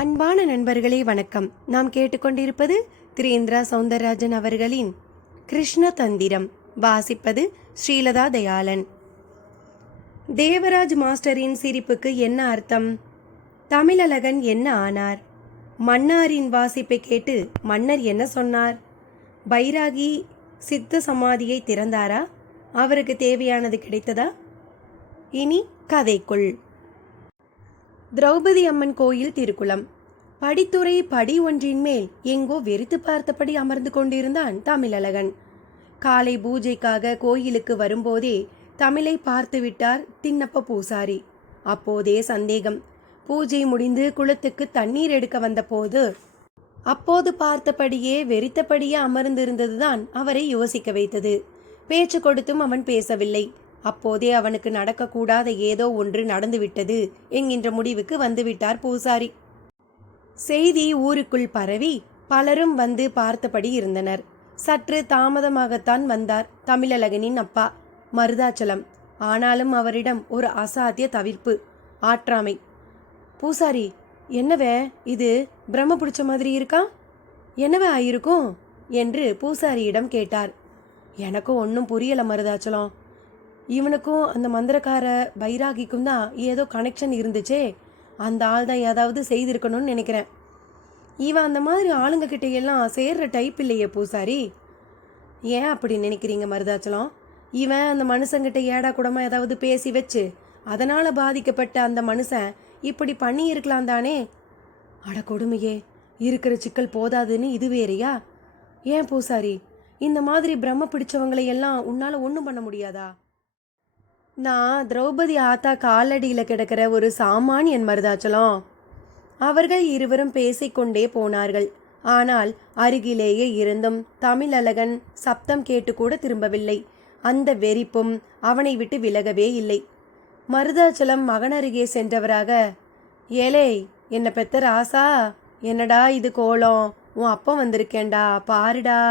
அன்பான நண்பர்களே வணக்கம். நாம் கேட்டுக்கொண்டிருப்பது திரு இந்திரா சௌந்தரராஜன் அவர்களின் கிருஷ்ண தந்திரம். வாசிப்பது ஸ்ரீலதா தயாளன். தேவராஜ் மாஸ்டரின் சிரிப்புக்கு என்ன அர்த்தம்? தமிழழகன் என்ன ஆனார்? மன்னாரின் வாசிப்பை கேட்டு மன்னர் என்ன சொன்னார்? பைராகி சித்த சமாதியை திறந்தாரா? அவருக்கு தேவையானது கிடைத்ததா? இனி கதைக்குள். திரௌபதி அம்மன் கோயில் திருக்குளம். படித்துறை படி ஒன்றின் மேல் எங்கோ வெறித்து பார்த்தபடி அமர்ந்து கொண்டிருந்தான் தமிழழகன். காலை பூஜைக்காக கோயிலுக்கு வரும்போதே தமிழை பார்த்து விட்டார் திண்ணப்ப பூசாரி. அப்போதே சந்தேகம். பூஜை முடிந்து குளத்துக்கு தண்ணீர் எடுக்க வந்தபோது அப்போது பார்த்தபடியே வெறித்தபடியே அமர்ந்திருந்ததுதான் அவரை யோசிக்க வைத்தது. பேச்சு கொடுத்தும் அவன் பேசவில்லை. அப்போதே அவனுக்கு நடக்கக்கூடாத ஏதோ ஒன்று நடந்துவிட்டது என்கின்ற முடிவுக்கு வந்துவிட்டார் பூசாரி. செய்தி ஊருக்குள் பரவி பலரும் வந்து பார்த்தபடி இருந்தனர். சற்று தாமதமாகத்தான் வந்தார் தமிழழகனின் அப்பா மருதாச்சலம். ஆனாலும் அவரிடம் ஒரு அசாத்திய தவிர்ப்பு, ஆற்றாமை. பூசாரி, என்னவே இது பிரம்ம பிடிச்ச மாதிரி இருக்கா? என்னவே ஆயிருக்கும் என்று பூசாரியிடம் கேட்டார். எனக்கும் ஒன்றும் புரியல மருதாச்சலம். இவனுக்கும் அந்த மந்திரக்கார பைராகிக்கும் தான் ஏதோ கனெக்ஷன் இருந்துச்சே. அந்த ஆள் தான் ஏதாவது செய்திருக்கணும்னு நினைக்கிறேன். இவன் அந்த மாதிரி ஆளுங்க கிட்ட எல்லாம் சேர்ற டைப் இல்லையே பூசாரி. ஏன் அப்படி நினைக்கிறீங்க மருதாச்சலம்? இவன் அந்த மனுஷங்கிட்ட ஏடா கூடமா ஏதாவது பேசி வச்சு அதனால பாதிக்கப்பட்ட அந்த மனுஷன் இப்படி பண்ணி இருக்கலாம் தானே. அட கொடுமையே, இருக்கிற சிக்கல் போதாதுன்னு இது வேறையா? ஏன் பூசாரி, இந்த மாதிரி பிரம்ம பிடிச்சவங்களை எல்லாம் உன்னால ஒன்றும் பண்ண முடியாதா? நான் திரௌபதி ஆத்தா காலடியில் கிடக்கிற ஒரு சாமானியன் மருதாச்சலம். அவர்கள் இருவரும் பேசிக்கொண்டே போனார்கள். ஆனால் அருகிலேயே இருந்தும் தமிழழகன் சப்தம் கேட்டு கூட திரும்பவில்லை. அந்த வெறிப்பும் அவனை விட்டு விலகவே இல்லை. மருதாச்சலம் மகனருகே சென்றவராக, ஏலே என்ன பெத்த ராசா, என்னடா இது கோலம், உன் அப்பா வந்திருக்கேண்டா பாருடா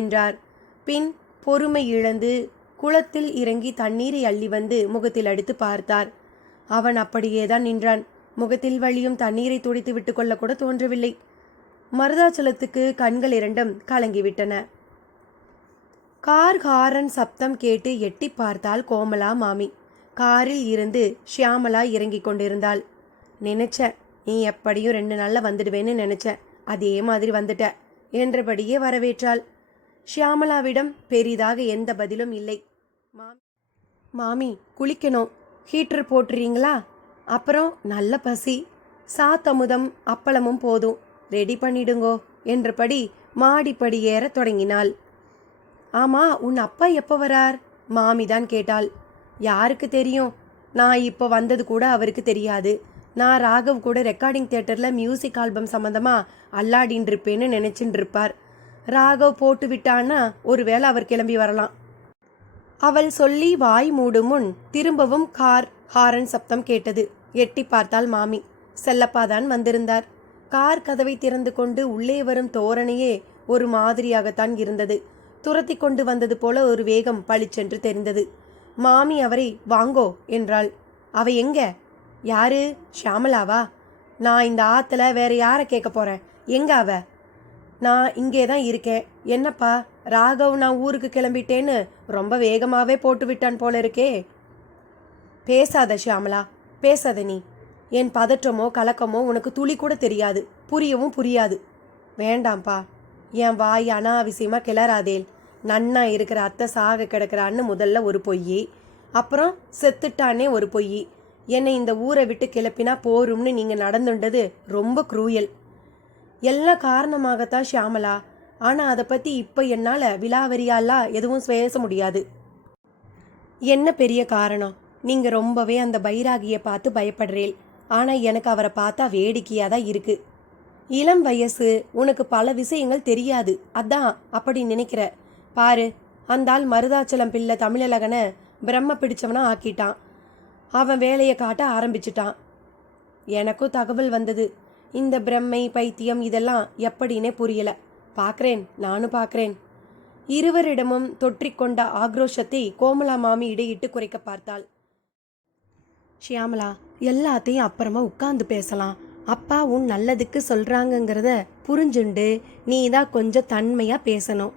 என்றார். பின் பொறுமை இழந்து குளத்தில் இறங்கி தண்ணீரை அள்ளி வந்து முகத்தில் அடித்து பார்த்தார். அவன் அப்படியேதான் நின்றான். முகத்தில் வழியும் தண்ணீரை துடைத்து விட்டு கொள்ள கூட தோன்றவில்லை. மருதாச்சலத்துக்கு கண்கள் இரண்டும் கலங்கிவிட்டன. கார் ஹாரன் சப்தம் கேட்டு எட்டி பார்த்தாள் கோமலா மாமி. காரில் இருந்து ஷியாமலா இறங்கி கொண்டிருந்தாள். நினைச்சேன், நீ எப்படியும் 2 நாள்ல வந்துடுவேன்னு நினைச்சேன், அதே மாதிரி வந்துட்ட என்றபடியே வரவேற்றாள். ஷியாமலாவிடம் பெரிதாக எந்த பதிலும் இல்லை. மாமி குளிக்கணும், ஹீட்டர் போட்டுறீங்களா? அப்புறம் நல்ல பசி, சாத்தமுதம் அப்பளமும் போதும், ரெடி பண்ணிடுங்கோ என்றபடி மாடிப்படி ஏற தொடங்கினாள். ஆமா, உன் அப்பா எப்போ வரார்? மாமிதான் கேட்டாள். யாருக்கு தெரியும்? நான் இப்போ வந்தது கூட அவருக்கு தெரியாது. நான் ராகவ் கூட ரெக்கார்டிங் தியேட்டரில் மியூசிக் ஆல்பம் சம்மந்தமாக அல்லாடின்னு இருப்பேன்னு நினச்சின்னு இருப்பார். ராகவ் போட்டு விட்டான்னா ஒருவேளை அவர் கிளம்பி வரலாம். அவள் சொல்லி வாய் மூடும் முன் திரும்பவும் கார் ஹாரன் சப்தம் கேட்டது. எட்டி பார்த்தாள் மாமி. செல்லப்பாதான் வந்திருந்தார். கார் கதவை திறந்து கொண்டு உள்ளே வரும் தோரணையே ஒரு மாதிரியாகத்தான் இருந்தது. துரத்தி கொண்டு வந்தது போல ஒரு வேகம் பளிச்சென்று தெரிந்தது. மாமி அவரை வாங்கோ என்றாள். அவ எங்க? யாரு? ஷியாமலாவா? நான் இந்த ஆத்துல வேற யாரை கேட்க போறேன்? எங்க அவ? நான் இங்கே தான் இருக்கேன். என்னப்பா, ராகவ் நான் ஊருக்கு கிளம்பிட்டேன்னு ரொம்ப வேகமாகவே போட்டு விட்டான் போல இருக்கே. பேசாத ஷியாமலா, பேசாத நீ. என் பதற்றமோ கலக்கமோ உனக்கு துளி கூட தெரியாது, புரியவும் புரியாது. வேண்டாம்ப்பா, என் வாய் அனாவசியமாக கிளறாதேல். நன்னா இருக்கிற அத்தை சாக கிடக்கிறான்னு முதல்ல ஒரு பொய், அப்புறம் செத்துட்டானே ஒரு பொய். என்னை இந்த ஊரை விட்டு கிளப்பினா போரும்னு நீங்கள் நடந்துண்டது ரொம்ப குரூயல். எல்லாம் காரணமாகத்தான் ஷியாமலா. ஆனால் அதை பற்றி இப்போ என்னால் விலாவரியாலாம் எதுவும் பேச முடியாது. என்ன பெரிய காரணம்? நீங்கள் ரொம்பவே அந்த பைராகியை பார்த்து பயப்படுறேன். ஆனால் எனக்கு அவரை பார்த்தா வேடிக்கையாக தான் இருக்குது. இளம் வயசு, உனக்கு பல விஷயங்கள் தெரியாது, அதான் அப்படி நினைக்கிற. பாரு, அந்த ஆள் மருதாச்சலம் பிள்ளை தமிழழகனை பிரம்ம பிடிச்சவனா ஆக்கிட்டான். அவன் வேலையை காட்ட ஆரம்பிச்சிட்டான். எனக்கும் தகவல் வந்தது. இந்த பிரம்மை பைத்தியம் இதெல்லாம் எப்படின்னே புரியல. பார்க்குறேன், நானும் பார்க்குறேன். இருவரிடமும் தொற்றிக்கொண்ட ஆக்ரோஷத்தை கோமலா மாமி இடையிட்டு குறைக்க பார்த்தாள். ஷியாமலா, எல்லாத்தையும் அப்புறமா உட்கார்ந்து பேசலாம். அப்பா உன் நல்லதுக்கு சொல்றாங்கங்கிறத புரிஞ்சுண்டு நீ தான் கொஞ்சம் தன்மையா பேசணும்.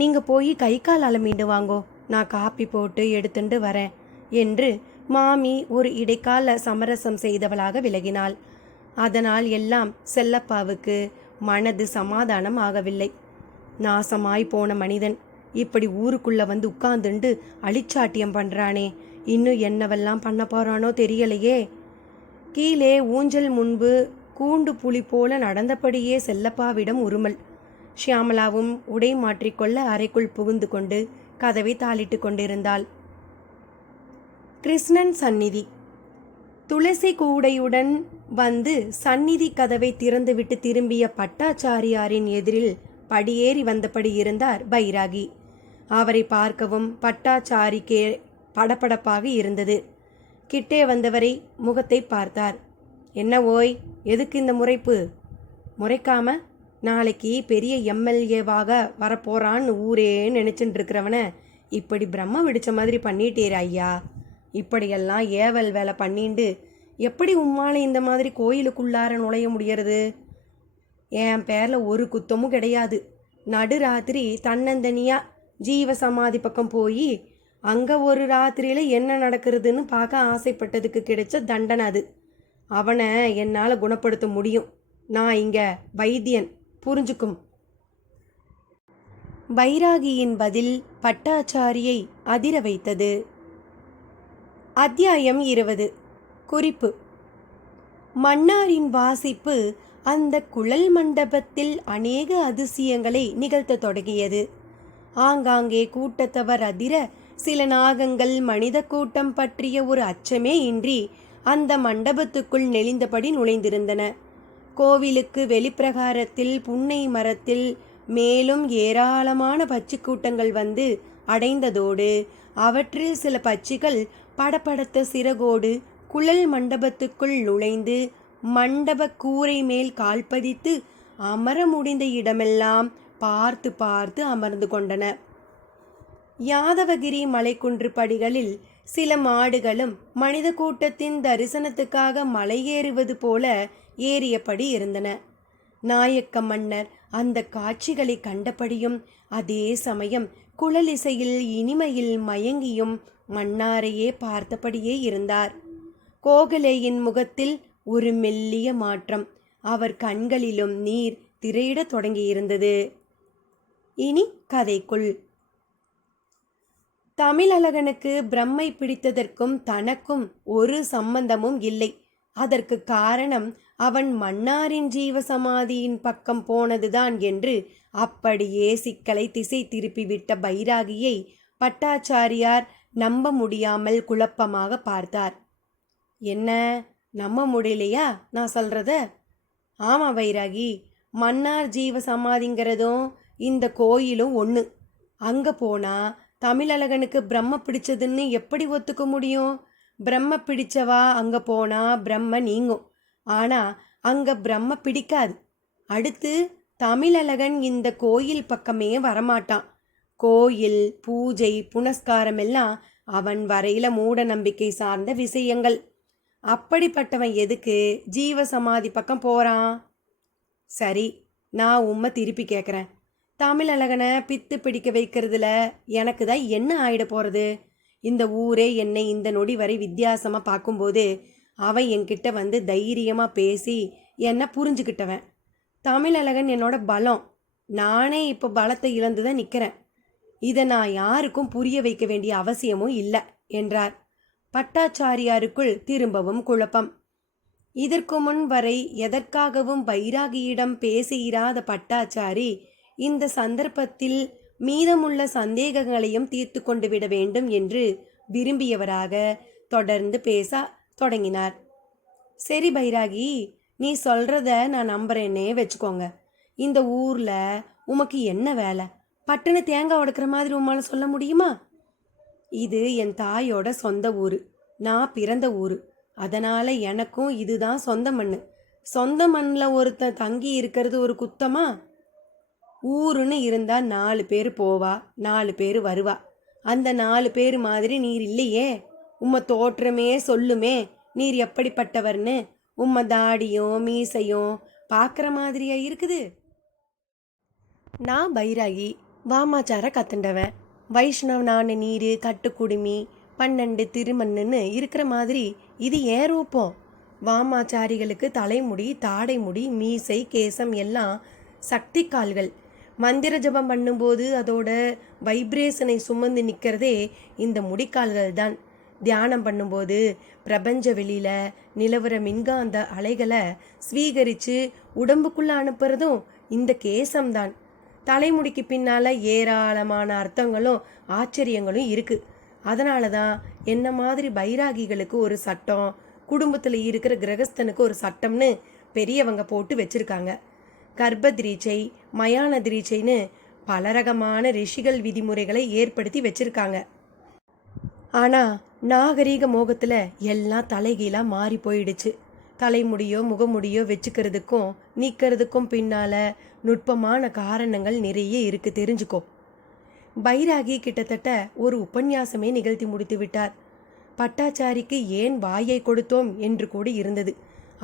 நீங்க போய் கை கால் அலம்பிட்டு வாங்கோ, நான் காப்பி போட்டு எடுத்துண்டு வரேன் என்று மாமி ஒரு இடைக்கால சமரசம் செய்தவளாக விலகினாள். அதனால் எல்லாம் செல்லப்பாவுக்கு மனது சமாதானம் ஆகவில்லை. நாசமாய் போன மனிதன் இப்படி ஊருக்குள்ள வந்து உட்கார்ந்துண்டு அழிச்சாட்டியம் பண்றானே, இன்னும் என்னவெல்லாம் பண்ண போறானோ தெரியலையே. கீழே ஊஞ்சல் முன்பு கூண்டு புலி போல நடந்தபடியே செல்லப்பாவிடம் உருமல். ஷியாமளாவும் உடை மாற்றிக்கொள்ள அறைக்குள் புகுந்து கொண்டு கதவை தாளிட்டு கொண்டிருந்தாள். கிருஷ்ணன் சந்நிதி. துளசி கூடையுடன் வந்து சந்நிதி கதவை திறந்துவிட்டு திரும்பிய பட்டாச்சாரியாரின் எதிரில் படியேறி வந்தபடி இருந்தார் பைராகி. அவரை பார்க்கவும் பட்டாச்சாரிக்கே படபடப்பாக இருந்தது. கிட்டே வந்தவரை முகத்தை பார்த்தார். என்ன ஓய், எதுக்கு இந்த முறைப்பு? முறைக்காம நாளைக்கு பெரிய எம்எல்ஏவாக வரப்போறான்னு ஊரே நினைச்சுட்டு இருக்கிறவன இப்படி பிரம்ம விடிச்ச மாதிரி பண்ணிட்டீர் ஐயா. இப்படியெல்லாம் ஏவல் வேலை பண்ணிண்டு எப்படி உம்மால இந்த மாதிரி கோயிலுக்குள்ளார நுழைய முடியறது? என் பேர்ல ஒரு குத்தமும் கிடையாது. நடுராத்திரி தன்னந்தனியா ஜீவ சமாதி பக்கம் போய் அங்க ஒரு ராத்திரியில என்ன நடக்கிறதுன்னு பார்க்க ஆசைப்பட்டதுக்கு கிடைச்ச தண்டனை அது. அவனை என்னால் குணப்படுத்த முடியும். நான் இங்க வைத்தியன், புரிஞ்சுக்கும். பைராகியின் பதில் பட்டாச்சாரியை அதிர வைத்தது. அத்தியாயம் 20. குறிப்பு. மன்னாரின் வாசிப்பு அந்த குழல் மண்டபத்தில் அநேக அதிசயங்களை நிகழ்த்த தொடங்கியது. ஆங்காங்கே கூட்டத்தவர் அதிர சில நாகங்கள் மனித கூட்டம் பற்றிய ஒரு அச்சமே இன்றி அந்த மண்டபத்துக்குள் நெளிந்தபடி நுழைந்திருந்தன. கோவிலுக்கு வெளிப்பிரகாரத்தில் புன்னை மரத்தில் மேலும் ஏராளமான பச்சி கூட்டங்கள் வந்து அடைந்ததோடு அவற்றில் சில பட்சிகள் படபடத்த சிறகோடு குழல் மண்டபத்துக்குள் நுழைந்து மண்டப கூரை மேல் கால்பதித்து அமர முடிந்த இடமெல்லாம் பார்த்து பார்த்து அமர்ந்து கொண்டன. யாதவகிரி மலைக்குன்று படிகளில் சில மாடுகளும் மனித கூட்டத்தின் தரிசனத்துக்காக மலையேறுவது போல ஏறியபடி இருந்தன. நாயக்க மன்னர் அந்த காட்சிகளை கண்டபடியும் அதே சமயம் குழலிசையில் இனிமையில் மயங்கியும் மன்னாரையே பார்த்தபடியே இருந்தார். கோகலேயின் முகத்தில் ஒரு மெல்லிய மாற்றம், அவர் கண்களிலும் நீர் திரையிடத் தொடங்கியிருந்தது. இனி கதைக்குள். தமிழழகனுக்கு பிரம்மை பிடித்ததற்கும் தனக்கும் ஒரு சம்பந்தமும் இல்லை. அதற்கு காரணம் அவன் மன்னாரின் ஜீவசமாதியின் பக்கம் போனதுதான் என்று அப்படியே சிக்கலை திசை திருப்பிவிட்ட பைராகியை பட்டாச்சாரியார் நம்ப முடியாமல் குழப்பமாக பார்த்தார். என்ன, நம்ப முடியலையா நான் சொல்றத? ஆமா பைராகி, மன்னார் ஜீவசமாதிங்கிறதும் இந்த கோயிலும் ஒன்று. அங்க போனா தமிழழகனுக்கு பிரம்ம பிடிச்சதுன்னு எப்படி ஒத்துக்க முடியும்? பிரம்ம பிடிச்சவா அங்க போனா பிரம்ம நீங்கும், ஆனா அங்க பிரம்ம பிடிக்காது. அடுத்து தமிழழகன் இந்த கோயில் பக்கமே வரமாட்டான். கோயில் பூஜை புனஸ்காரம் எல்லாம் அவன் வரையில மூட நம்பிக்கை சார்ந்த விஷயங்கள். அப்படிப்பட்டவன் எதுக்கு ஜீவசமாதி பக்கம் போறான்? சரி, நான் உம்மை திருப்பி கேட்குறேன். தமிழழகனை பித்து பிடிக்க வைக்கிறதுல எனக்கு தான் என்ன ஆயிட போகிறது? இந்த ஊரே என்னை இந்த நொடி வரை வித்தியாசமாக பார்க்கும்போது அவன் என்கிட்ட வந்து தைரியமாக பேசி என்னை புரிஞ்சுக்கிட்டவன். தமிழழகன் என்னோட பலம். நானே இப்போ பலத்தை இழந்து தான் நிற்கிறேன். இதை நான் யாருக்கும் புரிய வைக்க வேண்டிய அவசியமும் இல்லை என்றார். பட்டாச்சாரியாருக்குள் திரும்பவும் குழப்பம். இதற்கு முன் வரை எதற்காகவும் பைராகியிடம் பேசியிராத பட்டாச்சாரி இந்த சந்தர்ப்பத்தில் மீதமுள்ள சந்தேகங்களையும் தீர்த்து கொண்டு விட வேண்டும் என்று விரும்பியவராக தொடர்ந்து பேச தொடங்கினார். சரி பைராகி, நீ சொல்றத நான் நம்புறேன்னே வச்சுக்கோங்க. இந்த ஊர்ல உமக்கு என்ன வேலை? பட்டுன்னு தேங்காய் உடைக்கிற மாதிரி உம்மால சொல்ல முடியுமா? இது என் தாயோட சொந்த ஊரு, நான் பிறந்த ஊரு. அதனால எனக்கும் இதுதான் சொந்த மண்ணு. சொந்த மண்ணில் ஒருத்தன் தங்கி இருக்கிறது ஒரு குத்தமா? ஊருன்னு இருந்தா 4 பேர் போவா, 4 பேர் வருவா. அந்த 4 பேர் மாதிரி நீர் இல்லையே. உம்ம தோற்றமே சொல்லுமே நீர் எப்படிப்பட்டவர்னு. உம்ம தாடியும் மீசையும் பார்க்குற மாதிரியா இருக்குது? நான் பைராகி வாமாச்சார கத்துண்டவன். வைஷ்ணவனான நீர் கட்டுக்குடுமி 12 திருமண்ணுன்னு இருக்கிற மாதிரி இது ஏன் ரூபம். வாமாச்சாரிகளுக்கு தலைமுடி தாடைமுடி மீசை கேசம் எல்லாம் சக்தி கால்கள். மந்திர ஜபம் பண்ணும்போது அதோட வைப்ரேஷனை சுமந்து நிற்கிறதே இந்த முடிக்கால்கள் தான். தியானம் பண்ணும்போது பிரபஞ்ச வெளியில நிலவர மின்காந்த அலைகளை ஸ்வீகரித்து உடம்புக்குள்ளே அனுப்புறதும் இந்த கேசம்தான். தலைமுடிக்கு பின்னால் ஏராளமான அர்த்தங்களும் ஆச்சரியங்களும் இருக்குது. அதனால தான் என்ன மாதிரி பைராகிகளுக்கு ஒரு சட்டம், குடும்பத்தில் இருக்கிற கிரகஸ்தனுக்கு ஒரு சட்டம்னு பெரியவங்க போட்டு வச்சுருக்காங்க. கர்ப்பதிரீச்சை மயான திரீச்சைன்னு பல ரகமான ரிஷிகள் விதிமுறைகளை ஏற்படுத்தி வச்சுருக்காங்க. ஆனால் நாகரீக மோகத்தில் எல்லாம் தலைகீழாக மாறி போயிடுச்சு. தலைமுடியோ முகமுடியோ வச்சுக்கிறதுக்கும் நீக்கிறதுக்கும் பின்னால் நுட்பமான காரணங்கள் நிறைய இருக்குது, தெரிஞ்சுக்கோ. பைராகி கிட்டத்தட்ட ஒரு உபன்யாசமே நிகழ்த்தி முடித்து விட்டார். பட்டாச்சாரிக்கு ஏன் வாயை கொடுத்தோம் என்று கூட இருந்தது.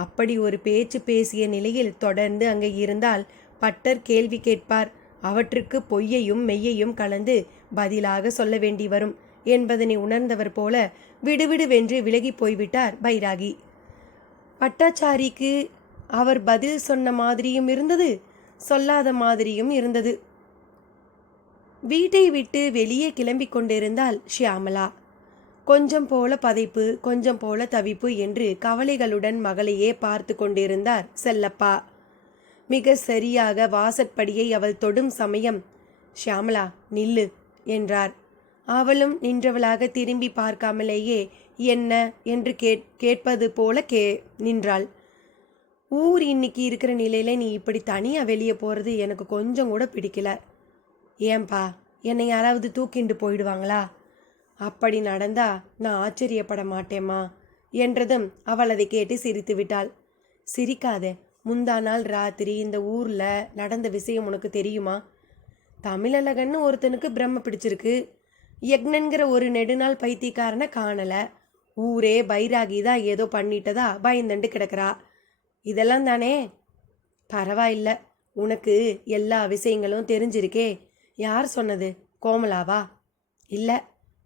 அப்படி ஒரு பேச்சு பேசிய நிலையில் தொடர்ந்து அங்கே இருந்தால் பட்டர் கேள்வி கேட்பார். அவற்றுக்கு பொய்யையும் மெய்யையும் கலந்து பதிலாக சொல்ல வேண்டி வரும் என்பதனை உணர்ந்தவர் போல விடுவிடுவென்று விலகி போய்விட்டார் பைராகி. பட்டாச்சாரிக்கு அவர் பதில் சொன்ன மாதிரியும் இருந்தது, சொல்லாத மாதிரியும் இருந்தது. வீட்டை விட்டு வெளியே கிளம்பி கொண்டிருந்தாள் ஷியாமளா. கொஞ்சம் போல பதைப்பு, கொஞ்சம் போல தவிப்பு என்று கவலைகளுடன் மகளையே பார்த்து கொண்டிருந்தார் செல்லப்பா. மிக சரியாக வாசற்படியை அவள் தொடும் சமயம், ஷியாமளா நில்லு என்றார். அவளும் நின்றவளாக திரும்பி பார்க்காமலேயே என்ன என்று கேட்பது போல நின்றாள். ஊர் இன்னைக்கு இருக்கிற நிலையில நீ இப்படி தனியாக வெளியே போகிறது எனக்கு கொஞ்சம் கூட பிடிக்கல. ஏன்பா, என்னை யாராவது தூக்கிண்டு போயிடுவாங்களா? அப்படி நடந்தா நான் ஆச்சரியப்பட மாட்டேம்மா என்றதும் அவள் அதை கேட்டு சிரித்து விட்டாள். சிரிக்காத, முந்தா நாள் ராத்திரி இந்த ஊரில் நடந்த விஷயம் உனக்கு தெரியுமா? தமிழழகன்னு ஒருத்தனுக்கு பிரம்ம பிடிச்சிருக்கு. யக்னன்கிற ஒரு நெடுநாள் பைத்தியக்காரனை காணலை. ஊரே பைராகி தான் ஏதோ பண்ணிட்டதா பயந்துண்டு கிடக்கிறா. இதெல்லாம் தானே? பரவாயில்ல, உனக்கு எல்லா விஷயங்களும் தெரிஞ்சிருக்கே. யார் சொன்னது? கோமலாவா? இல்லை,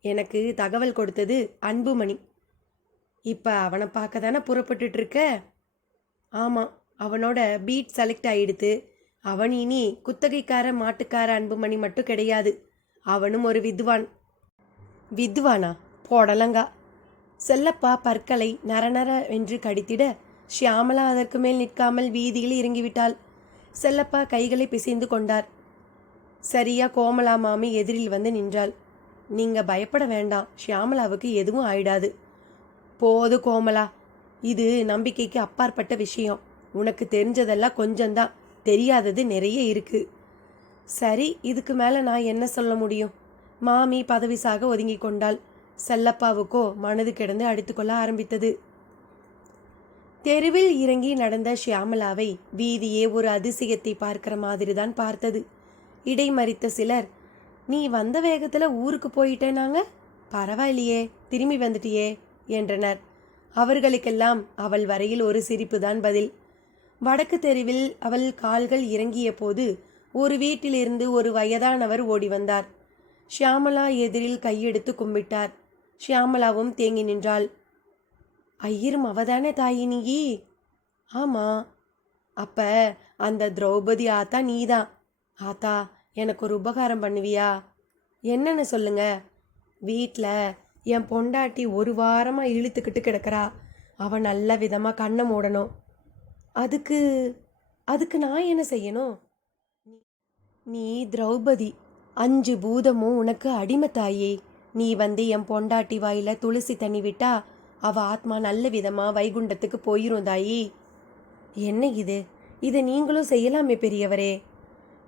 எனக்கு தகவல் கொடுத்தது அன்புமணி. இப்போ அவனை பார்க்க தானே புறப்பட்டுட்டு இருக்க? ஆமாம், அவனோட பீட் செலக்ட் ஆகிடுத்து. அவன் இனி குத்தகைக்கார மாட்டுக்கார அன்புமணி மட்டும் கிடையாது, அவனும் ஒரு வித்வான். வித்வானா? போடலங்கா. செல்லப்பா பற்களை நரநர என்று கடித்திட ஷியாமளா அதற்கு மேல் நிற்காமல் வீதியில் இறங்கிவிட்டாள். செல்லப்பா கைகளை பிசைந்து கொண்டார். சரியா கோமலா மாமி எதிரில் வந்து நின்றாள். நீங்க பயப்பட வேண்டாம், ஷியாமளாவுக்கு எதுவும் ஆயிடாது. போது கோமலா, இது நம்பிக்கைக்கு அப்பாற்பட்ட விஷயம். உனக்கு தெரிஞ்சதெல்லாம் கொஞ்சம்தான், தெரியாதது நிறைய இருக்கு. சரி, இதுக்கு மேலே நான் என்ன சொல்ல முடியும்? மாமி பதவிசாக ஒதுங்கி கொண்டாள். செல்லப்பாவுக்கோ மனது கிடந்து அடித்துக்கொள்ள ஆரம்பித்தது. தெருவில் இறங்கி நடந்த ஷியாமளாவை வீதியே ஒரு அதிசயத்தை பார்க்கிற மாதிரி தான் பார்த்தது. இடைமறித்த சிலர், நீ வந்த வேகத்தில் ஊருக்கு போயிட்டேனாங்க, பரவாயில்லையே திரும்பி வந்துட்டியே என்றனர். அவர்களுக்கெல்லாம் அவள் வரையில் ஒரு சிரிப்பு தான் பதில். வடக்கு தெருவில் அவள் கால்கள் இறங்கிய போது ஒரு வீட்டிலிருந்து ஒரு வயதானவர் ஓடி வந்தார். ஷியாமளா எதிரில் கையெடுத்து கும்பிட்டார். ஷியாமளாவும் தேங்கி நின்றாள். ஐயரும் அவதானே தாயி நீ? ஆமா. அப்ப அந்த திரௌபதி ஆத்தா நீதான். ஆத்தா, எனக்கு ஒரு உபகாரம் பண்ணுவியா? என்னன்னு சொல்லுங்க. வீட்டில் என் பொண்டாட்டி ஒரு வாரமாக இழுத்துக்கிட்டு கிடக்கிறா. அவன் நல்ல விதமாக கண்ணை மூடணும். அதுக்கு அதுக்கு நான் என்ன செய்யணும்? நீ திரௌபதி, 5 பூதமும் உனக்கு அடிமை தாயே. நீ வந்து என் பொண்டாட்டி வாயில துளசி தண்ணி விட்டா அவ ஆத்மா நல்ல விதமாக வைகுண்டத்துக்கு போயிரும் தாயி. என்ன இது? இதை நீங்களும் செய்யலாமே பெரியவரே.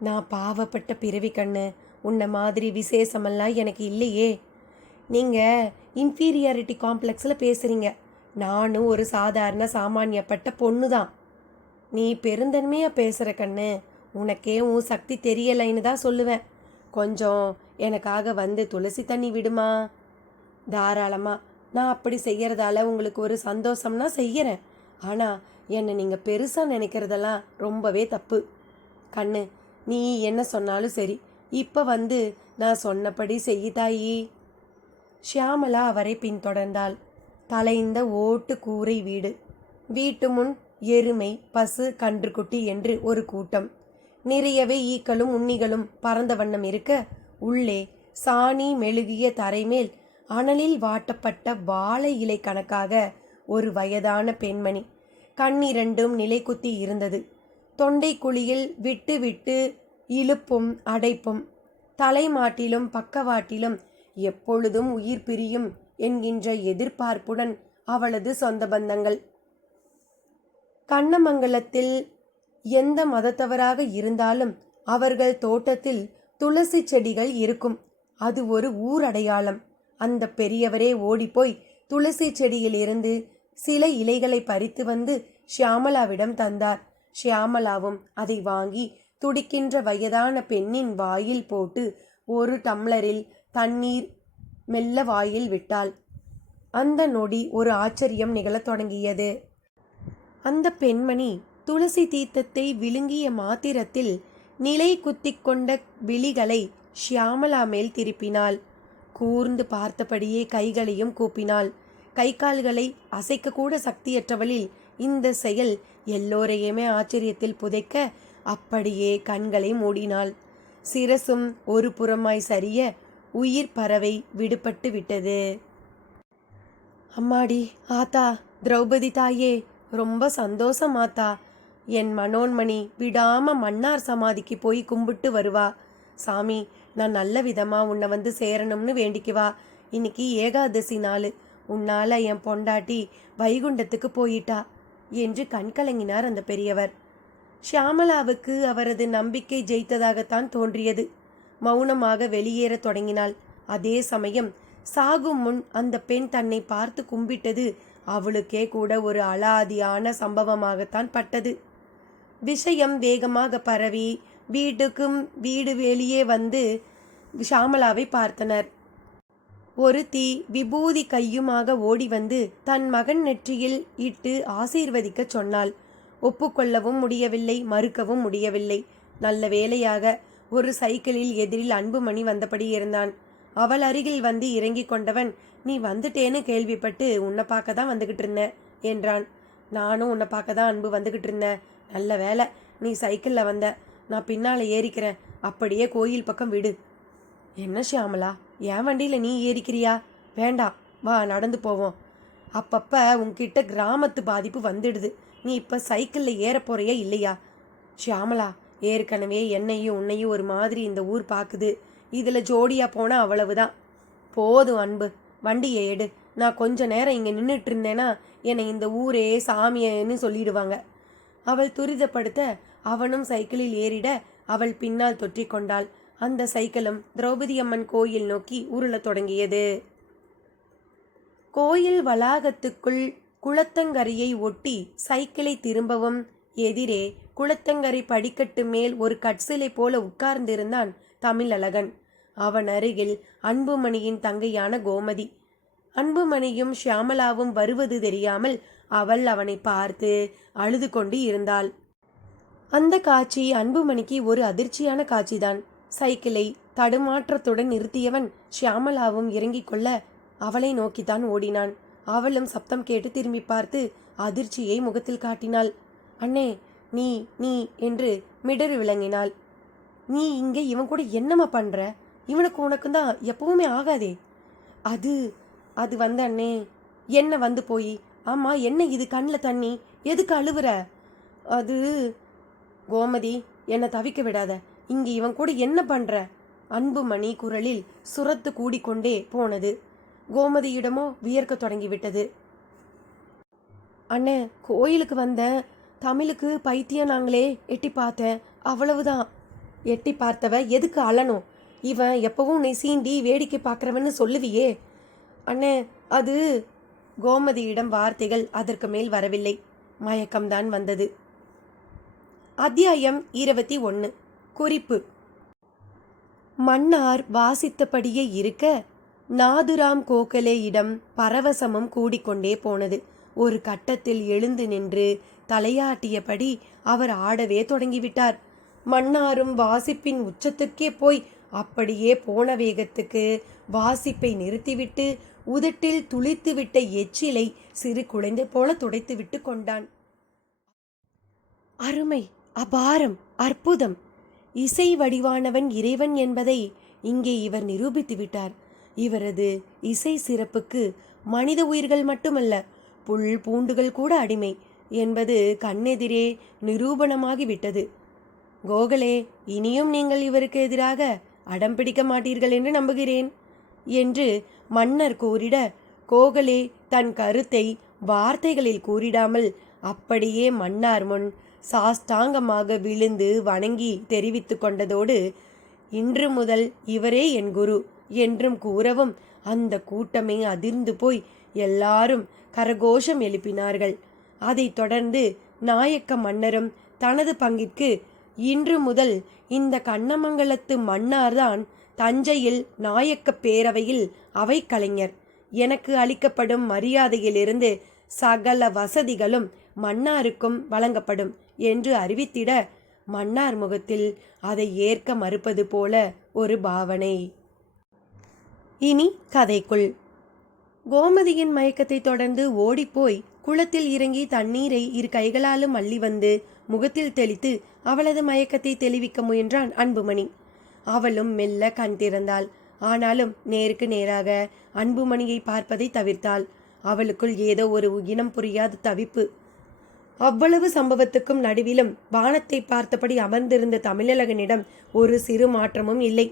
நான் பாவப்பட்ட பிறவி கண்ணு, உன்னை மாதிரி விசேஷமெல்லாம் எனக்கு இல்லையே. நீங்கள் இன்ஃபீரியாரிட்டி காம்ப்ளெக்ஸில் பேசுகிறீங்க. நானும் ஒரு சாதாரண சாமானியப்பட்ட பொண்ணு தான். நீ பெருந்தன்மையாக பேசுகிற கண்ணு, உனக்கே உன் சக்தி தெரியலைன்னு தான் சொல்லுவேன். கொஞ்சம் எனக்காக வந்து துளசி தண்ணி விடுமா? தாராளமாக. நான் அப்படி செய்கிறதால உங்களுக்கு ஒரு சந்தோஷம்னா செய்கிறேன். ஆனால் என்னை நீங்கள் பெருசாக நினைக்கிறதெல்லாம் ரொம்பவே தப்பு. கண்ணு, நீ என்ன சொன்னாலும் சரி, இப்போ வந்து நான் சொன்னபடி செய்யி தாயி. ஷியாமளா அவரை பின்தொடர்ந்தாள். தலைந்த ஓட்டு கூரை வீடு. வீட்டு முன் எருமை, பசு, கன்றுக்குட்டி என்று ஒரு கூட்டம். நிறையவே ஈக்களும் உண்ணிகளும் பறந்த வண்ணம் இருக்க, உள்ளே சாணி மெழுகிய தரைமேல் அனலில் வாட்டப்பட்ட வாழை இலை கணக்காக ஒரு வயதான பெண்மணி கண்ணிரண்டும் நிலை குத்தி இருந்தது. தொண்டை குழியில் விட்டு விட்டு இழுப்பும் அடைப்பும், தலைமாட்டிலும் பக்கவாட்டிலும் எப்பொழுதும் உயிர் பிரியும் என்கின்ற எதிர்பார்ப்புடன் அவளது சொந்த பந்தங்கள். கண்ணமங்கலத்தில் எந்த மதத்தவராக இருந்தாலும் அவர்கள் தோட்டத்தில் துளசி செடிகள் இருக்கும். அது ஒரு ஊரடையாளம். அந்த பெரியவரே ஓடிப்போய் துளசி செடியிலிருந்து சில இலைகளை பறித்து வந்து ஷியாமளாவிடம் தந்தார். ஷியாமளாவும் அதை வாங்கி துடிக்கின்ற வயதான பெண்ணின் வாயில் போட்டு ஒரு டம்ளரில் தண்ணீர் மெல்ல வாயில் விட்டாள். அந்த நொடி ஒரு ஆச்சரியம் நிகழத் தொடங்கியது. அந்த பெண்மணி துளசி தீர்த்தத்தை விழுங்கிய மாத்திரத்தில் நிலை குத்தி கொண்ட விழிகளை ஷியாமளா மேல் திருப்பினாள். கூர்ந்து பார்த்தபடியே கைகளையும் கூப்பினாள். கை கால்களை அசைக்கக்கூட சக்தியற்றவளில் இந்த செயல் எல்லோரையுமே ஆச்சரியத்தில் புதைக்க அப்படியே கண்களை மூடினாள். சிரசும் ஒரு புறமாய் சரிய உயிர் பறவை விடுபட்டு விட்டது. அம்மாடி ஆத்தா, திரௌபதி தாயே, ரொம்ப சந்தோஷம் ஆத்தா. என் மனோன்மணி விடாம மன்னார் சமாதிக்கு போய் கும்பிட்டு வருவா. சாமி, நான் நல்ல விதமா உன்னை வந்து சேரணும்னு வேண்டிக்குவா. இன்னைக்கு ஏகாதசி நாள். உன்னால என் பொண்டாட்டி வைகுண்டத்துக்கு போயிட்டா என்று கண்கலங்கினார் அந்த பெரியவர். ஷியாமளாவுக்கு அவரது நம்பிக்கை ஜெயித்ததாகத்தான் தோன்றியது. மௌனமாக வெளியேறத் தொடங்கினாள். அதே சமயம் சாகும் முன் அந்த பெண் தன்னை பார்த்து கும்பிட்டது அவளுக்கே கூட ஒரு அலாதியான சம்பவமாகத்தான் பட்டது. விஷயம் வேகமாக பரவி வீடு வெளியே வந்து ஷியாமளாவை பார்த்தனர். ஒருத்தி விபூதி கையுமாக ஓடி வந்து தன் மகன் நெற்றியில் இட்டு ஆசீர்வதிக்க சொன்னாள். ஒப்புக்கொள்ளவும் முடியவில்லை, மறுக்கவும் முடியவில்லை. நல்ல வேளையாக ஒரு சைக்கிளில் எதிரில் அன்புமணி வந்தபடி இருந்தான். அவள் அருகில் வந்து இறங்கி கொண்டவன், நீ வந்துட்டேன்னு கேள்விப்பட்டு உன்னை பார்க்க தான் வந்துக்கிட்டு இருந்தேன் என்றான். நானும் உன்னை பார்க்க தான் அன்பு வந்துக்கிட்டு இருந்தேன். நல்ல வேலை நீ சைக்கிளில் வந்த. நான் பின்னால் ஏறிக்கிறேன், அப்படியே கோயில் பக்கம் விடு. என்ன ஷியாமளா, என் வண்டியில் நீ ஏறிக்கிறியா? வேண்டாம், வா நடந்து போவோம். அப்பப்போ உன்கிட்ட கிராமத்து பாதிப்பு வந்துடுது. நீ இப்போ சைக்கிளில் ஏற போறியா இல்லையா? ஷியாமளா, ஏற்கனவே என்னையும் உன்னையும் ஒரு மாதிரி இந்த ஊர் பார்க்குது. இதில் ஜோடியாக போனால் அவ்வளவுதான். போதும் அன்பு, வண்டியை எடு. நான் கொஞ்ச நேரம் இங்கே நின்றுட்டு இருந்தேன்னா என்னை இந்த ஊரே சாமியன்னு சொல்லிடுவாங்க. அவள் துரிதப்படுத்த அவனும் சைக்கிளில் ஏறிட அவள் பின்னால் தொற்றிக்கொண்டாள். அந்த சைக்கிளும் திரௌபதி அம்மன் கோயில் நோக்கி உருளத் தொடங்கியது. கோயில் வளாகத்துக்குள் குளத்தங்கரையை ஒட்டி சைக்கிளை திரும்பவும் எதிரே குளத்தங்கரை படிக்கட்டு மேல் ஒரு கட்சிலை போல உட்கார்ந்திருந்தான் தமிழழகன். அவன் அருகில் அன்புமணியின் தங்கையான கோமதி. அன்புமணியும் ஷியாமளாவும் வருவது தெரியாமல் அவள் அவனை பார்த்து அழுது கொண்டு இருந்தாள். அந்த காட்சி அன்புமணிக்கு ஒரு அதிர்ச்சியான காட்சிதான். சைக்கிளை தடுமாற்றத்துடன் நிறுத்தியவன் ஷியாமளாவும் இறங்கிக் கொள்ள அவளை நோக்கித்தான் ஓடினான். அவளும் சப்தம் கேட்டு திரும்பி பார்த்து அதிர்ச்சியை முகத்தில் காட்டினாள். அண்ணே, நீ நீ என்று மிடறு விளங்கினாள். நீ இங்கே இவன் கூட என்னம்மா பண்ற? இவனுக்கு உனக்கு தான் எப்பவுமே ஆகாதே. அது அது வந்து அண்ணே, என்ன வந்து போய்? ஆமா, என்ன இது கண்ணில் தண்ணி? எதுக்கு அழுவுற? அது கோமதி, என்னை தவிக்க விடாத. இங்கே இவன் கூட என்ன பண்ற? அன்புமணி குரலில் சுரத்து கூடிக்கொண்டே போனது. கோமதியிடமோ வியர்க்க தொடங்கிவிட்டது. அண்ணே, கோயிலுக்கு வந்தேன். தமிழுக்கு பைத்தியம் நாங்களே எட்டி பார்த்தேன், அவ்வளவுதான். எட்டி பார்த்தவ எதுக்கு அழணும்? இவன் எப்பவும் நீ சீண்டி வேடிக்கை பார்க்குறவன்னு சொல்லுவியே. அண்ணே, அது கோமதியிடம் வார்த்தைகள் அதற்கு மேல் வரவில்லை. மயக்கம்தான் வந்தது. அத்தியாயம் 21. குறிப்பு. மன்னார் வாசித்தபடியே இருக்க நாதுராம் கோகலேயிடம் பரவசமும் கூடிக்கொண்டே போனது. ஒரு கட்டத்தில் எழுந்து நின்று தலையாட்டியபடி அவர் ஆடவே தொடங்கிவிட்டார். மன்னாரும் வாசிப்பின் உச்சத்துக்கே போய் அப்படியே போன வேகத்துக்கு வாசிப்பை நிறுத்திவிட்டு உதட்டில் துளித்துவிட்ட எச்சிலை சிறு குழந்தை போல துடைத்துவிட்டு கொண்டான். அருமை, அபாரம், அற்புதம்! இசை வடிவானவன் இறைவன் என்பதை இங்கே இவர் நிரூபித்து விட்டார். இவரது இசை சிறப்புக்கு மனித உயிர்கள் மட்டுமல்ல, புல் பூண்டுகள் கூட அடிமை என்பது கண்ணெதிரே நிரூபணமாகிவிட்டது. கோகலே, இனியும் நீங்கள் இவருக்கு எதிராக அடம் பிடிக்க மாட்டீர்கள் என்று நம்புகிறேன் என்று மன்னர் கூறிட, கோகலே தன் கருத்தை வார்த்தைகளில் கூறிடாமல் அப்படியே மன்னார் முன் சாஷ்டாங்கமாக விழுந்து வணங்கி தெரிவித்து கொண்டதோடு, இன்று முதல் இவரே என் குரு என்றும் கூறவும் அந்த கூட்டமே அதிர்ந்து போய் எல்லாரும் கரகோஷம் எழுப்பினார்கள். அதைத் தொடர்ந்து நாயக்க மன்னரும் தனது பங்கிற்கு, இன்று முதல் இந்த கண்ணமங்கலத்து மன்னார்தான் தஞ்சையில் நாயக்க பேரவையில் அவை கலைஞர். எனக்கு அளிக்கப்படும் மரியாதையிலிருந்து சகல வசதிகளும் மன்னாருக்கும் வழங்கப்படும் என்று அறிவித்திட, மன்னார் முகத்தில் அதை ஏற்க மறுப்பது போல ஒரு பாவனை. இனி கதைக்குள். கோமதியின் மயக்கத்தை தொடர்ந்து ஓடிப்போய் குளத்தில் இறங்கி தண்ணீரை இரு கைகளாலும் அள்ளி வந்து முகத்தில் தெளித்து அவளது மயக்கத்தை தெளிவிக்க முயன்றான் அன்புமணி. அவளும் மெல்ல கண் திறந்தாள். ஆனாலும் நேருக்கு நேராக அன்புமணியை பார்ப்பதை தவிர்த்தாள். அவளுக்குள் ஏதோ ஒரு இனம் புரியாத தவிப்பு. அவ்வளவு சம்பவத்துக்கும் நடுவிலும் வானத்தை பார்த்தபடி அமர்ந்திருந்த தமிழழகனிடம் ஒரு சிறு மாற்றமும் இல்லை.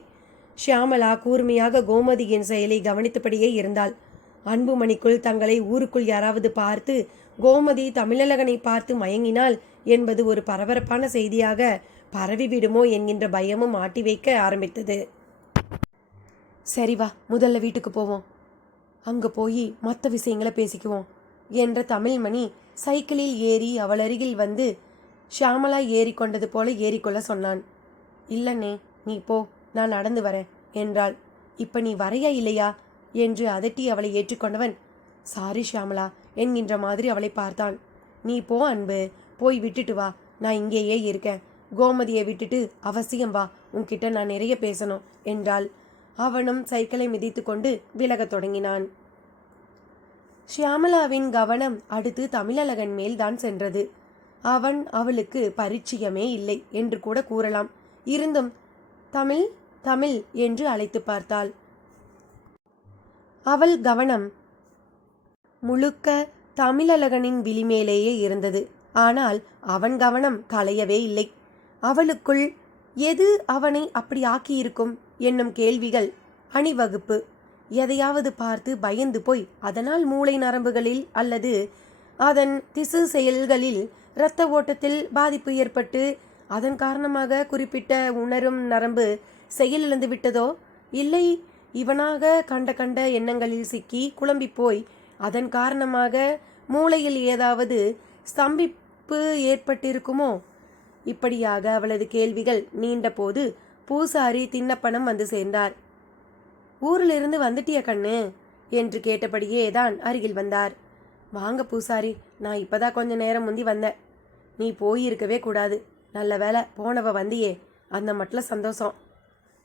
ஷியாமளா கூர்மையாக கோமதியின் செயலை கவனித்தபடியே இருந்தாள். அன்புமணிக்குள் தங்களை ஊருக்குள் யாராவது பார்த்து கோமதி தமிழழகனை பார்த்து மயங்கினாள் என்பது ஒரு பரபரப்பான செய்தியாக பரவிவிடுமோ என்கின்ற பயமும் ஆட்டி வைக்க ஆரம்பித்தது. சரி வா, முதல்ல வீட்டுக்கு போவோம், அங்கே போய் மற்ற விஷயங்களை பேசிக்குவோம் என்ற தமிழ்மணி சைக்கிளில் ஏறி அவள் அருகில் வந்து ஷியாமலா ஏறிக்கொண்டது போல ஏறிக்கொள்ள சொன்னான். இல்லண்ணே, நீ போ, நான் நடந்து வரேன் என்றாள். இப்ப நீ வரையா இல்லையா என்று அதட்டி அவளை ஏற்றுக்கொண்டவன், சாரி ஷியாமலா என்கின்ற மாதிரி அவளை பார்த்தான். நீ போ அன்பு, போய் விட்டுட்டு வா, நான் இங்கேயே இருக்கேன். கோமதியை விட்டுட்டு அவசியம் வா, உன்கிட்ட நான் நிறைய பேசணும் என்றாள். அவனும் சைக்கிளை மிதித்து கொண்டு விலகத் தொடங்கினான். ஷியாமலாவின் கவனம் அடுத்து தமிழழகன் மேல் தான் சென்றது. அவன் அவளுக்கு பரிச்சயமே இல்லை என்று கூட கூறலாம். இருந்தும் தமிழ் தமிழ் என்று அழைத்து பார்த்தாள். அவள் கவனம் முழுக்க தமிழழகனின் விழிமேலேயே இருந்தது. ஆனால் அவன் கவனம் கலையவே இல்லை. அவளுக்குள் எது அவனை அப்படி ஆக்கியிருக்கும் என்னும் கேள்விகள் அணிவகுப்பு. எதையாவது பார்த்து பயந்து போய் அதனால் மூளை நரம்புகளில் அல்லது அதன் திசு செயல்களில் இரத்த ஓட்டத்தில் பாதிப்பு ஏற்பட்டு அதன் காரணமாக குறிப்பிட்ட உணரும் நரம்பு செயலிழந்து விட்டதோ, இல்லை இவனாக கண்ட கண்ட எண்ணங்களில் சிக்கி குழம்பி போய் அதன் காரணமாக மூளையில் ஏதாவது ஸ்தம்பிப்பு ஏற்பட்டிருக்குமோ? இப்படியாக அவளது கேள்விகள் நீண்ட போது பூசாரி தின்னப்பணம் வந்து சேர்ந்தார். ஊரிலிருந்து வந்துட்டிய கண்ணு என்று கேட்டபடியே தான் அருகில் வந்தார். வாங்க பூசாரி, நான் இப்பதான் கொஞ்ச நேரம் முந்தி வந்தேன். நீ போயிருக்கவே கூடாது, நல்ல வேலை போனவ வந்தியே, அந்த மட்டும் சந்தோஷம்.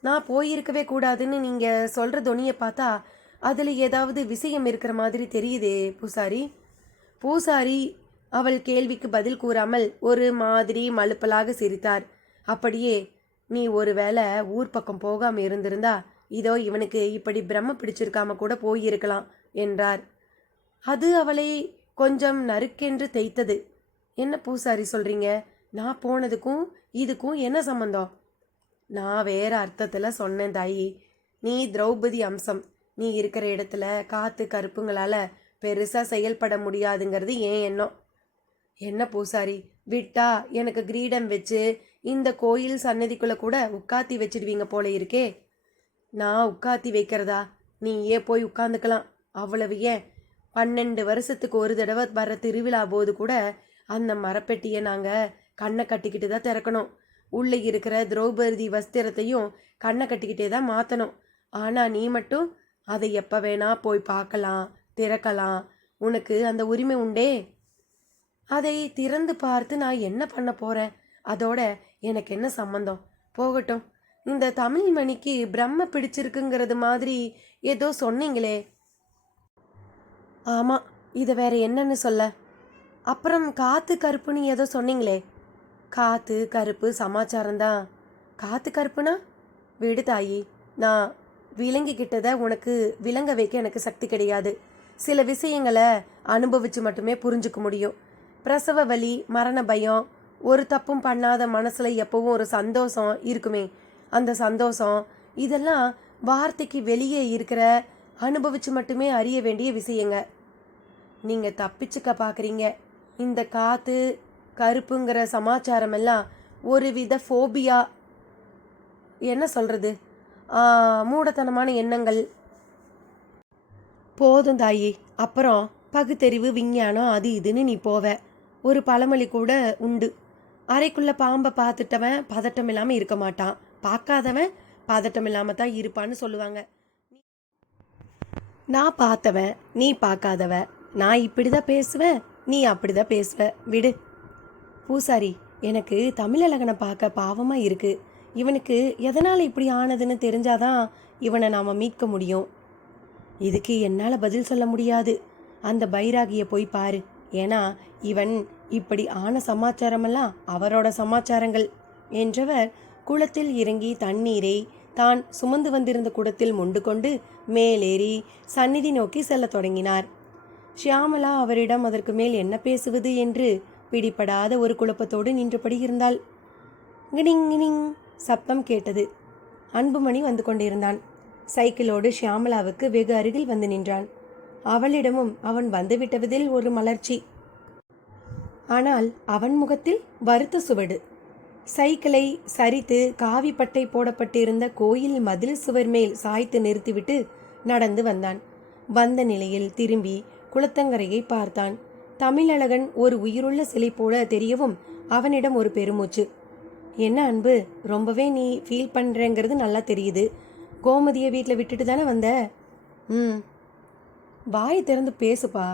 நான் போயிருக்கவே கூடாதுன்னு நீங்கள் சொல்கிற தொனியை பார்த்தா அதில் ஏதாவது விஷயம் இருக்கிற மாதிரி தெரியுதே பூசாரி. பூசாரி அவள் கேள்விக்கு பதில் கூறாமல் ஒரு மாதிரி மழுப்பலாக சிரித்தார். அப்படியே, நீ ஒரு வேளை ஊர் பக்கம் போகாமல் இருந்திருந்தா இதோ இவனுக்கு இப்படி பிரம்ம பிடிச்சிருக்காம கூட போயிருக்கலாம் என்றார். அது அவளை கொஞ்சம் நறுக்கென்று தைத்தது. என்ன பூசாரி சொல்கிறீங்க? நான் போனதுக்கும் இதுக்கும் என்ன சம்பந்தம்? நான் வேற அர்த்தத்தில் சொன்னேன் தாயி. நீ திரௌபதி அம்சம். நீ இருக்கிற இடத்துல காற்று கருப்புங்களால் பெருசாக செயல்பட முடியாதுங்கிறது ஏன் எண்ணம். என்ன பூசாரி, விட்டா எனக்கு கிரீடம் வச்சு இந்த கோயில் சன்னதிக்குள்ளே கூட உட்காத்தி வச்சிடுவீங்க போல இருக்கே. நான் உட்காத்தி வைக்கிறதா? நீயே போய் உட்காந்துக்கலாம், அவ்வளவு ஏன். 12 வருஷத்துக்கு ஒரு தடவை வர திருவிழா போது கூட அந்த மரப்பெட்டியை நாங்கள் கண்ணை கட்டிக்கிட்டு தான் திறக்கணும். உள்ளே இருக்கிற திரௌபதி வஸ்திரத்தையும் கண்ணை கட்டிக்கிட்டே தான் மாற்றணும். ஆனால் நீ மட்டும் அதை எப்போ வேணா போய் பார்க்கலாம், திறக்கலாம், உனக்கு அந்த உரிமை உண்டே. அதை திறந்து பார்த்து நான் என்ன பண்ண போறேன்? அதோட எனக்கு என்ன சம்பந்தம்? போகட்டும். இந்த தமிழ் மணிக்கு பிரம்ம பிடிச்சிருக்குங்கிறது மாதிரி ஏதோ சொன்னீங்களே. ஆமா, இதை வேற என்னன்னு சொல்ல? அப்புறம் காத்து கருப்புன்னு ஏதோ சொன்னீங்களே. காத்து கருப்பு சமாச்சாரம் தான். காத்து கருப்புனா? விடு தாயி, நான் விளங்கிக்கிட்டதை உனக்கு விளங்க வைக்க எனக்கு சக்தி கிடையாது. சில விஷயங்களை அனுபவிச்சு மட்டுமே புரிஞ்சுக்க முடியும். பிரசவ வலி, மரண பயம், ஒரு தப்பும் பண்ணாத மனசுல எப்பவும் ஒரு சந்தோஷம் இருக்குமே, அந்த சந்தோஷம் இதெல்லாம் வார்த்தைக்கு வெளியே இருக்கிற அனுபவிச்சு மட்டுமே அறிய வேண்டிய விஷயங்க. நீங்க தப்பிச்சுக்க பார்க்குறீங்க. இந்த காத்து கருப்புங்கிற சமாச்சாரம் எல்லாம் ஒருவித ஃபோபியா, என்ன சொல்றது, மூடத்தனமான எண்ணங்கள். போதும் தாயி, அப்புறம் பகுத்தறிவு விஞ்ஞானம் அது இதுன்னு நீ போவ. ஒரு பழமொழி கூட உண்டு, அறைக்குள்ள பாம்பை பார்த்துட்டவன் பதட்டம் இல்லாமல் இருக்க மாட்டான், பார்க்காதவன் பதட்டம் இல்லாமல் தான் இருப்பான்னு சொல்லுவாங்க. நான் பார்த்தவன், நீ பார்க்காதவ. நான் இப்படி தான் பேசுவேன், நீ அப்படி தான் பேசுவ. விடு. பூசாரி, எனக்கு தமிழழகனை பார்க்க பாவமாக இருக்கு. இவனுக்கு எதனால் இப்படி ஆனதுன்னு தெரிஞ்சாதான் இவனை நாம் மீட்க முடியும். இதுக்கு என்னால் பதில் சொல்ல முடியாது. அந்த பைராகியை போய் பாரு. ஏன்னா இவன் இப்படி ஆன சமாச்சாரமெல்லாம் அவரோட சமாச்சாரங்கள் என்றவர் குளத்தில் இறங்கி தண்ணீரை தான் சுமந்து வந்திருந்த குடத்தில் மொண்டு கொண்டு மேலேறி சந்நிதி நோக்கி செல்லத் தொடங்கினார். ஷியாமளா அவரிடம் அதற்கு மேல் என்ன பேசுவது என்று பிடிபடாத ஒரு குழப்பத்தோடு நின்றபடி இருந்தாள். கிணிங் கிணிங் சப்தம் கேட்டது. அன்புமணி வந்து கொண்டிருந்தான். சைக்கிளோடு ஷியாமளாவுக்கு வெகு அருகில் வந்து நின்றான். அவளிடமும் அவன் வந்துவிட்டதில் ஒரு மலர்ச்சி. ஆனால் அவன் முகத்தில் வருத்த சுவடு. சைக்கிளை சரித்து காவி பட்டை போடப்பட்டிருந்த கோயில் மதில் சுவர் மேல் சாய்த்து நிறுத்திவிட்டு நடந்து வந்தான். வந்த நிலையில் திரும்பி குளத்தங்கரையை பார்த்தான். தமிழழகன் ஒரு உயிருள்ள சிலை போல தெரியவும் அவனிடம் ஒரு பெருமூச்சு. என்ன அன்பு, ரொம்பவே நீ ஃபீல் பண்ணுறேங்கிறது நல்லா தெரியுது. கோமதியை வீட்டில் விட்டுட்டு தானே வந்த? வாயை திறந்து பேசுப்பா.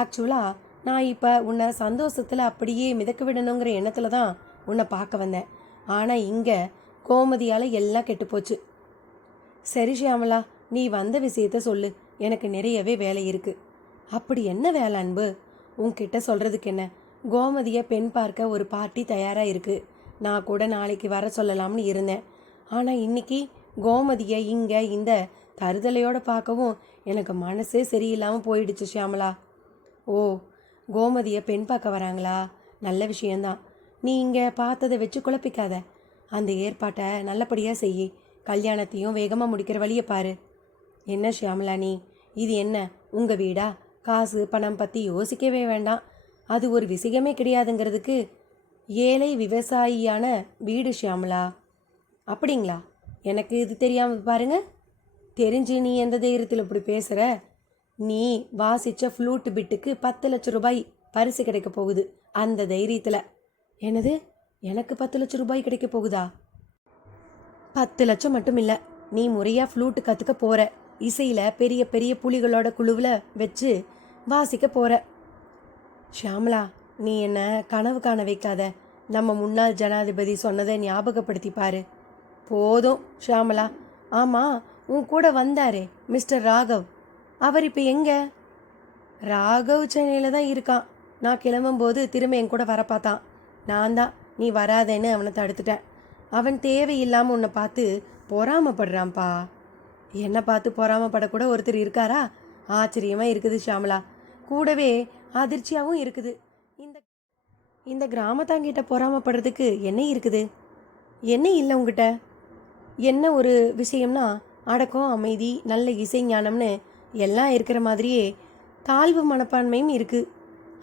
ஆக்சுவலாக நான் இப்போ உன்னை சந்தோஷத்தில் அப்படியே மிதக்க விடணுங்கிற எண்ணத்தில் தான் உன்னை பார்க்க வந்தேன். ஆனால் இங்கே கோமதியால் எல்லாம் கெட்டுப்போச்சு. சரி ஷியாமளா, நீ வந்த விஷயத்த சொல்லு. எனக்கு நிறையவே வேலை இருக்குது. அப்படி என்ன வேலை அன்பு? உன்கிட்ட சொல்கிறதுக்கு என்ன? கோமதியை பெண் பார்க்க ஒரு பார்ட்டி தயாராக இருக்குது. நான் கூட நாளைக்கு வர சொல்லலாம்னு இருந்தேன். ஆனால் இன்னைக்கு கோமதியை இங்கே இந்த தருதலையோடு பார்க்கவும் எனக்கு மனசே சரியில்லாமல் போயிடுச்சு ஷியாமளா. ஓ, கோமதியை பெண் பார்க்க வராங்களா? நல்ல விஷயந்தான். நீ இங்கே பார்த்ததை வச்சு குழப்பிக்காத. அந்த ஏற்பாட்டை நல்லபடியாக செய்யி. கல்யாணத்தையும் வேகமாக முடிக்கிற வழியை பாரு. என்ன ஷியாமளா நீ, இது என்ன உங்கள் வீடா? காசு பணம் பற்றி யோசிக்கவே வேண்டாம். அது ஒரு விஷயமே கிடையாதுங்கிறதுக்கு ஏழை விவசாயியான வீடு ஷியாமளா. அப்படிங்களா? எனக்கு இது தெரியாமல் பாருங்க. தெரிஞ்சு நீ எந்த தைரியத்தில் இப்படி பேசுகிற? நீ வாசித்த ஃப்ளூட் பிட்டுக்கு 10 லட்சம் ரூபாய் பரிசு கிடைக்க போகுது. அந்த தைரியத்தில். என்னது, எனக்கு 10 லட்சம் ரூபாய் கிடைக்க போகுதா? 10 லட்சம் மட்டும் இல்லை, நீ முறையாக ஃப்ளூட்டு கற்றுக்க போகிற. இசையில் பெரிய பெரிய புலிகளோட குழுவில் வச்சு வாசிக்க போகிற. ஷியாமளா, நீ என்ன கனவு காண வைக்காத. நம்ம முன்னாள் ஜனாதிபதி சொன்னதை ஞாபகப்படுத்தி பாரு. போதும் ஷியாமளா. ஆமாம், உன் கூட வந்தாரே மிஸ்டர் ராகவ், அவர் இப்போ எங்கே? ராகவ் சென்னையில் தான் இருக்கான். நான் கிளம்பும்போது திரும்ப என் கூட வர பார்த்தான். நான் தான் நீ வராதேன்னு அவனை தடுத்துட்டேன். அவன் தேவையில்லாமல் உன்னை பார்த்து பொறாமப்படுறான்ப்பா. என்னை பார்த்து பொறாமப்படக்கூட ஒருத்தர் இருக்காரா? ஆச்சரியமாக இருக்குது ஷியாமளா. கூடவே அதிர்ச்சியாகவும் இருக்குது. இந்த இந்த கிராமத்தாங்கிட்ட பொறாமப்படுறதுக்கு என்ன இருக்குது? என்ன இல்லை உங்ககிட்ட? என்ன ஒரு விஷயம்னா அடக்கம், அமைதி, நல்ல இசை ஞானம்னு எல்லாம் இருக்கிற மாதிரியே தாழ்வு மனப்பான்மையும் இருக்குது.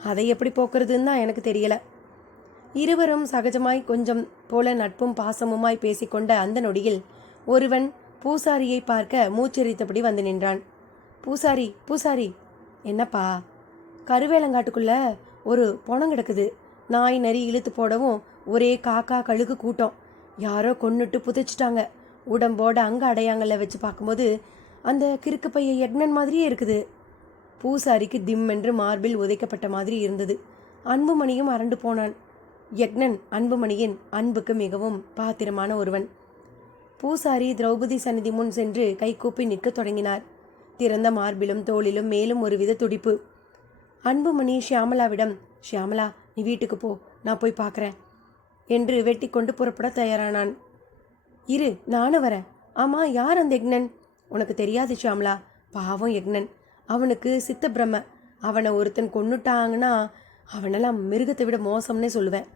அதை எப்படி போக்குறதுன்னு தான் எனக்கு தெரியலை. இருவரும் சகஜமாய் கொஞ்சம் போல நட்பும் பாசமுமாய் பேசிக்கொண்ட அந்த நொடியில் ஒருவன் பூசாரியை பார்க்க மூச்சரித்தபடி வந்து நின்றான். பூசாரி, பூசாரி. என்னப்பா? கருவேலங்காட்டுக்குள்ள ஒரு பொணம் கிடக்குது. நாய் நரி இழுத்து போடவும் ஒரே காக்கா கழுகு கூட்டம். யாரோ கொன்னுட்டு புதைச்சிட்டாங்க. உடம்போட அங்க அடையாங்கல்ல வச்சு பார்க்கும்போது அந்த கிறுக்கு பைய யக்னன் மாதிரியே இருக்குது. பூசாரிக்கு திம்மென்று மார்பில் உதைக்கப்பட்ட மாதிரி இருந்தது. அன்புமணியும் அரண்டு போனான். யக்ஞன் அன்புமணியின் அன்புக்கு மிகவும் பாத்திரமான ஒருவன். பூசாரி திரௌபதி சந்நிதி முன் சென்று கைகூப்பி நிற்கத் தொடங்கினார். திறந்த மார்பிலும் தோளிலும் மேலும் ஒருவித துடிப்பு. அன்புமணி ஷியாமளாவிடம், ஷியாமளா, நீ வீட்டுக்கு போ, நான் போய் பார்க்குறேன் என்று வெட்டி கொண்டு புறப்பட தயாரானான். இரு, நானும் வரேன். ஆமா, யார் அந்த யக்ஞன்? உனக்கு தெரியாது ஷியாமளா, பாவம் யக்ஞன். அவனுக்கு சித்த பிரம்ம. அவனை ஒருத்தன் கொன்னுட்டாங்கன்னா அவனெல்லாம் மிருகத்தை விட மோசம்னே சொல்லுவேன்.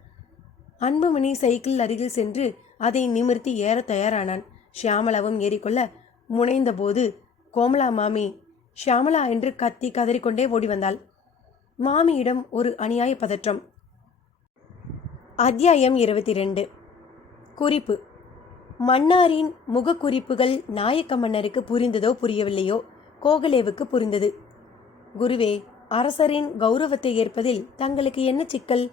அன்புமணி சைக்கிள் அருகில் சென்று அதை நிமிர்த்தி ஏற தயாரானான். ஷியாமளாவும் ஏறிக்கொள்ள முனைந்த போது கோமலா மாமி ஷியாமளா என்று கத்தி கதறிக்கொண்டே ஓடி வந்தாள். மாமியிடம் ஒரு அநியாய பதற்றம். அத்தியாயம் 22. குறிப்பு. மன்னாரின் முகக்குறிப்புகள் நாயக்க மன்னருக்கு புரிந்ததோ புரியவில்லையோ, கோகலேவுக்கு புரிந்தது. குருவே, அரசரின் கௌரவத்தை ஏற்பதில் தங்களுக்கு என்ன சிக்கல்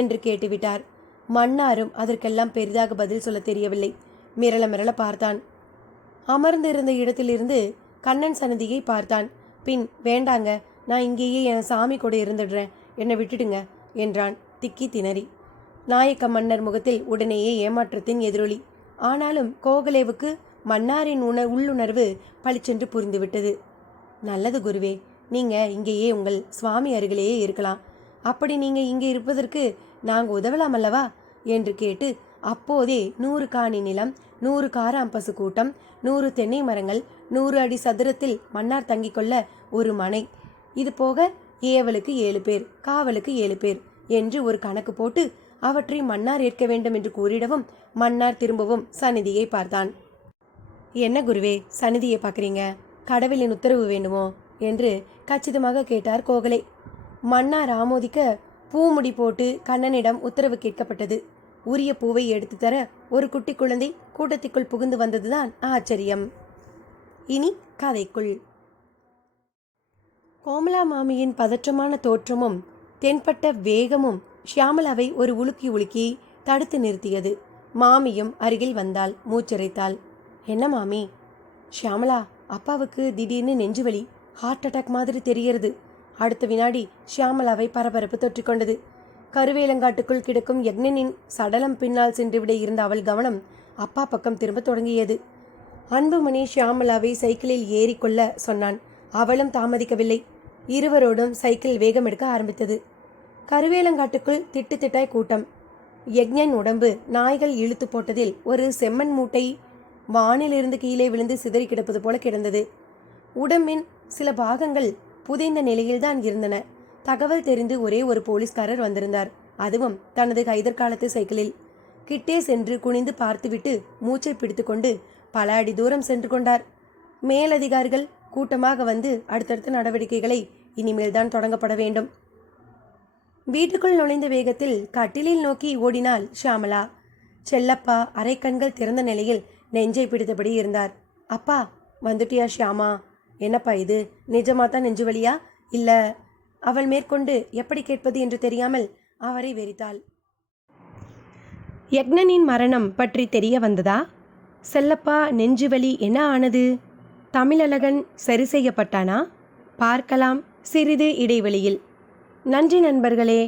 என்று கேட்டுவிட்டார். மன்னாரும் அதற்கெல்லாம் பெரிதாக பதில் சொல்ல தெரியவில்லை. மிரள மிரள பார்த்தான். அமர்ந்திருந்த இடத்திலிருந்து கண்ணன் சன்னதியை பார்த்தான். பின், வேண்டாங்க, நான் இங்கேயே என் சாமி கூட இருந்துடுறேன், என்னை விட்டுடுங்க என்றான் திக்கி திணறி. நாயக்க மன்னர் முகத்தில் உடனேயே ஏமாற்றத்தின் எதிரொலி. ஆனாலும் கோகலேவுக்கு மன்னாரின் உள்ளுணர்வு பளிச்சென்று புரிந்துவிட்டது. நல்லது குருவே, நீங்கள் இங்கேயே உங்கள் சுவாமி அருகிலேயே இருக்கலாம். அப்படி நீங்கள் இங்கே இருப்பதற்கு நாங்கள் உதவலாம் அல்லவா என்று கேட்டு அப்போதே 100 காணி நிலம், 100 காராம்பசு கூட்டம், 100 தென்னை மரங்கள், 100 அடி சதுரத்தில் மன்னார் தங்கிக் கொள்ள ஒரு மனை, இது போக ஏவலுக்கு 7 பேர், காவலுக்கு 7 பேர் என்று ஒரு கணக்கு போட்டு அவற்றை மன்னார் ஏற்க வேண்டும் என்று கூறிடவும் மன்னார் திரும்பவும் சந்நிதியை பார்த்தான். என்ன குருவே, சந்நிதியை பார்க்குறீங்க? கடவுளின் உத்தரவு வேண்டுமோ என்று கச்சிதமாக கேட்டார் கோகலே. மன்னார் ஆமோதிக்க பூமுடி போட்டு கண்ணனிடம் உத்தரவு கேட்கப்பட்டது. உரிய பூவை எடுத்து தர ஒரு குட்டி குழந்தை கூட்டத்திற்குள் புகுந்து வந்ததுதான் ஆச்சரியம். இனி கதைக்குள். கோமலா மாமியின் பதற்றமான தோற்றமும் தென்பட்ட வேகமும் ஷியாமளாவை ஒரு உலுக்கி உலுக்கி தடுத்து நிறுத்தியது. மாமியும் அருகில் வந்தாள். மூச்சரைத்தாள். என்ன மாமி? ஷியாமளா, அப்பாவுக்கு திடீர்னு நெஞ்சுவலி, ஹார்ட் அட்டாக் மாதிரி தெரிகிறது. அடுத்த வினாடி ஷியாமளாவை பரபரப்பு தொற்றிக்கொண்டது. கருவேலங்காட்டுக்குள் கிடக்கும் யக்ஞனின் சடலம் பின்னால் சென்றுவிட இருந்த அவள் கவனம் அப்பா பக்கம் திரும்ப தொடங்கியது. அன்புமணி ஷியாமளாவை சைக்கிளில் ஏறிக்கொள்ள சொன்னான். அவளும் தாமதிக்கவில்லை. இருவரோடும் சைக்கிள் வேகம் எடுக்க ஆரம்பித்தது. கருவேலங்காட்டுக்குள் திட்டு திட்டாய் கூட்டம். யக்ஞன் உடம்பு நாய்கள் இழுத்து போட்டதில் ஒரு செம்மண் மூட்டை வானிலிருந்து கீழே விழுந்து சிதறி கிடப்பது போல கிடந்தது. உடம்பின் சில பாகங்கள் புதைந்த நிலையில்தான் இருந்தன. தகவல் தெரிந்து ஒரே ஒரு போலீஸ்காரர் வந்திருந்தார். அதுவும் தனது கைதற்காலத்து சைக்கிளில். கிட்டே சென்று குனிந்து பார்த்துவிட்டு மூச்சை பிடித்து கொண்டு பல அடி தூரம் சென்று கொண்டார். மேலதிகாரிகள் கூட்டமாக வந்து அடுத்தடுத்த நடவடிக்கைகளை இனிமேல்தான் தொடங்கப்பட வேண்டும். வீட்டுக்குள் நுழைந்த வேகத்தில் கட்டிலில் நோக்கி ஓடினாள் ஷியாமளா. செல்லப்பா அரைக்கண்கள் திறந்த நிலையில் நெஞ்சை பிடித்தபடி இருந்தார். அப்பா, வந்துட்டியா ஷியாமா? என்னப்பா இது, நிஜமாத்தான் நெஞ்சு வலியா இல்ல? அவள் மேற்கொண்டு எப்படி கேட்பது என்று தெரியாமல் அவரை வெறித்தாள். யக்ஞனின் மரணம் பற்றி தெரிய வந்ததா? செல்லப்பா நெஞ்சுவலி என்ன ஆனது? தமிழழகன் சரி செய்யப்பட்டானா? பார்க்கலாம் சிறிது இடைவெளியில். நன்றி நண்பர்களே.